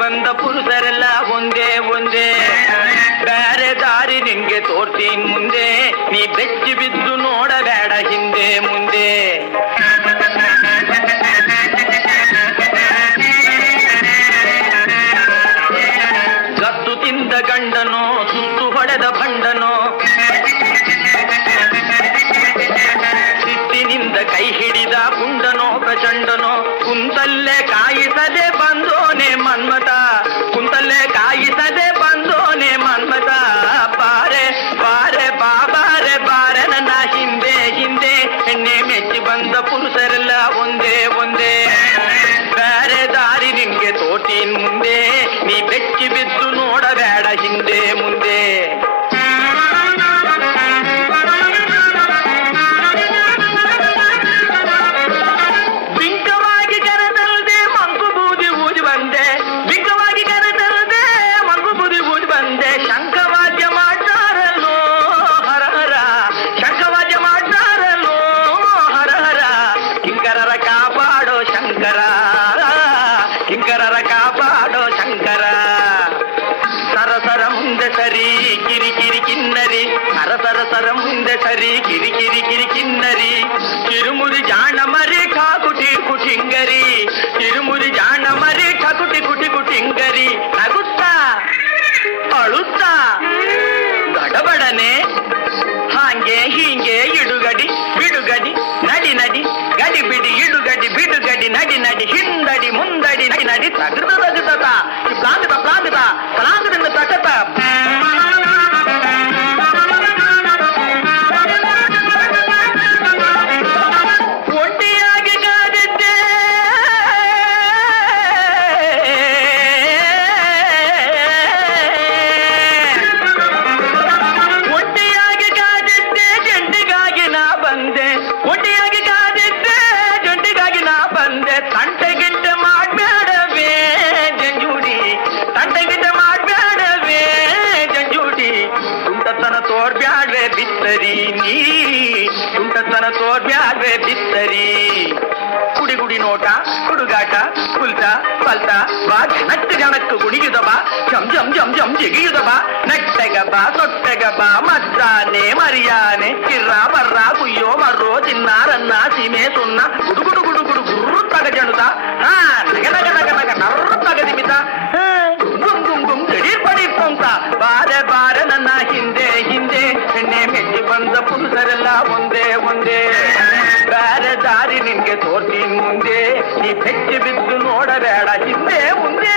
ಬಂದ ಪುರುಷರೆಲ್ಲ ಒಂದೇ ಒಂದೇ. ಬೇರೆ ದಾರಿ ನಿನ್ಗೆ ತೋರ್ತೀನಿ ಮುಂದೆ, ನೀ ಬೆಚ್ಚಿ ಬಿದ್ದು ನೋಡಬೇಡ ಹಿಂದೆ ಮುಂದೆ. ಗತ್ತು ತಿಂದ ಗಂಡನೋ ಸುತ್ತು ಹೊಡೆದ ಭಂಡನೋ, ಸಿಟ್ಟಿನಿಂದ ಕೈ ಹಿಡಿದ ಪುಂಡನೋ ಪ್ರಚಂಡನೋ, ಕುಂತಲ್ಲೇ ಕಾಯಿಸದೆ ಬಂದೋನೆ ಮನ್ಮತ, ಕುಂತಲ್ಲೇ ಕಾಯಿಸದೆ ಬಂದೋನೆ ಮನ್ಮತ. ಬಾರೆ ಬಾರೆ ಬಾರೆ ಬಾರೆ ನನ್ನ ಹಿಂದೆ ಹಿಂದೆ, ಎಣ್ಣೆ ಮೆಚ್ಚಿ ಬಂದ ಪುರುಷರೆಲ್ಲ ಒಂದೇ ಒಂದೇ. ಬೇರೆ ದಾರಿ ನಿನ್ಗೆ ತೋರ್ತೀನಿ ಮುಂದೆ, ನೀ ಬೆಚ್ಚಿ ಬಿದ್ದು ನೋಡಬೇಡ ಹಿಂದೆ ಮುಂದೆ. ಬಿಂಕವಾಗಿ ಕರೆದಲ್ದೆ ಮಂಕು ಬೂದಿ ಊದಿ ಬಂದೆ, ಬಿಂಕವಾಗಿ ಕರೆದಲ್ದೆ ಮಂಕು ಬೂದಿ ಊದಿ ಬಂದೆ. ಶಂಖವಾದ್ಯ ಮಾಡ್ತಾರಲ್ಲೋ ಹರ ಹರ, ಶಂಖವಾದ್ಯ ಮಾಡ್ತಾರಲ್ಲೋ ಹರ ಹರ. ಕಿಂಕರರ ಕಾಪಾಡೋ ಶಂಕರ, ಕಿಂಕರರ ಕಾಪಾಡೋ ಶಂಕರ. ಸರಸರ ಮುಂದೆ ಸರಿ ಕಿರಿಕಿರಿ ಕಿನ್ನರಿ, ಸರಸರ ಮುಂದೆ ಸರಿ ಕಿರಿಕಿರಿ ಕಿರಿ ಕಿನ್ನರಿ. ತಿರುಮುರಿ ಜಾಣ ಮರಿ ಠಾಕುಟಿ ಕುಟಿಂಗರಿ, ತಿರುಮುರಿ ಜಾಣ ಮರಿ ಠಾಕುಟಿ ಕುಟಿ ಕುಟಿಂಗರಿ. ನಗುತ್ತಾ ಅಳುತ್ತಾ ಗಡಬಡನೆ ಹಾಂಗೆ ಹೀಂಗೆ ಇಡುಗಡಿ ಬಿಡುಗಡಿ ನಡಿ ನಡಿ ಗಡಿ ಬಿಡಿ ಇಡುಗಡಿ ಬಿಡುಗಡಿ ನಡಿ ನಡಿ ಹಿಂದಡಿ ಮುಂದಡಿ ನಡಿ ನಡಿ. ತಗದ ತಗದ ಪ್ಲಾಂಗದ ಪ್ಲಾಂಗದ ಪ್ಲಾಂಗದಿಂದ ತಗತ. ಒಂಟಿಯಾಗಿ ಕಾದಿದ್ದೆ ಒಂಟಿಯಾಗಿ ಕಾದಿದ್ದೆ ಜಂಟಿಗಾಗಿ ನಾ ಬಂದೆ, ಒಂಟಿಯಾಗಿ ಕಾದಿದ್ದೆ ಜಂಟಿಗಾಗಿ ನಾ ಬಂದೆ. ತಂಟೆಗಿಂಟೆ ಮಾಡ್ಬೇಡವೇ ಜಂಜೂಡಿ, ತಂಟೆಗಿಂಟೆ ಮಾಡ್ಬೇಡವೇ ಜಂಜೂಡಿ. ತುಂಟತನ ತೋರ್ಬ್ಯಾಡ್ವೆ ಬಿತ್ತರಿ ನೀ, ತುಂಟತನ ತೋರ್ಬ್ಯಾಡ್ವೆ ಬಿತ್ತರಿ. ಗುಡಿ ಗುಡಿ ನೋಟ ಹುಡುಗಾಟ ಕುಲ್ತ ಪಲ್ತ ಬಾ, ನಟ್ಟು ಜನಕ್ಕೆ ಗುಣಿಯುದ ಬಾ, ಜಮ್ ಜಮ್ ಜಮ್ ಜಮ್ ಜಿಗಿಯುದ ಬಾ. ನಟ್ಟೆಗ ಬಾ ಸೊಟ್ಟೆಗ ಬಾ, ಮದ್ದಾನೆ ಮರಿಯಾನೆ ಕಿರ್ರ ಬರ್ರ ಕುಯ್ಯೋ ಮರ್ರೋ ತಿನ್ನಾರನ್ನ ಸೀಮೆ ಸುನ್ನ. ಗುಡು ಗುಡು ಗುಡು ಗುಡು ಗುರು ತಗ ಜನುತ, ಹಾ ನಗ ನಗ ನಗ ನಗ ನರ್ರ ತಗ ದಿಮಿತ. ಗುಮ್ ಗುಮ್ ಗುಮ್ ದಿಢೀರ್ ಪಡೀರ್ ಪೊಂಕ. ಬಾರೆ ಬಾರೆ ನನ್ನ ಹಿಂದೆ ಹಿಂದೆ, ಎಣ್ಣೆ ಮೆಚ್ಚಿ ಬಂದ ಪುರುಷರೆಲ್ಲ ಒಂದೇ ಒಂದೇ. ಬೇರೆ ದಾರಿ ನಿನ್ಗೆ ತೋರ್ತೀನಿ ಮುಂದೆ, ನೀ ಬೆಚ್ಚಿ ಬಿದ್ದು ನೋಡಬೇಡ ಹಿಂದೆ ಮುಂದೆ.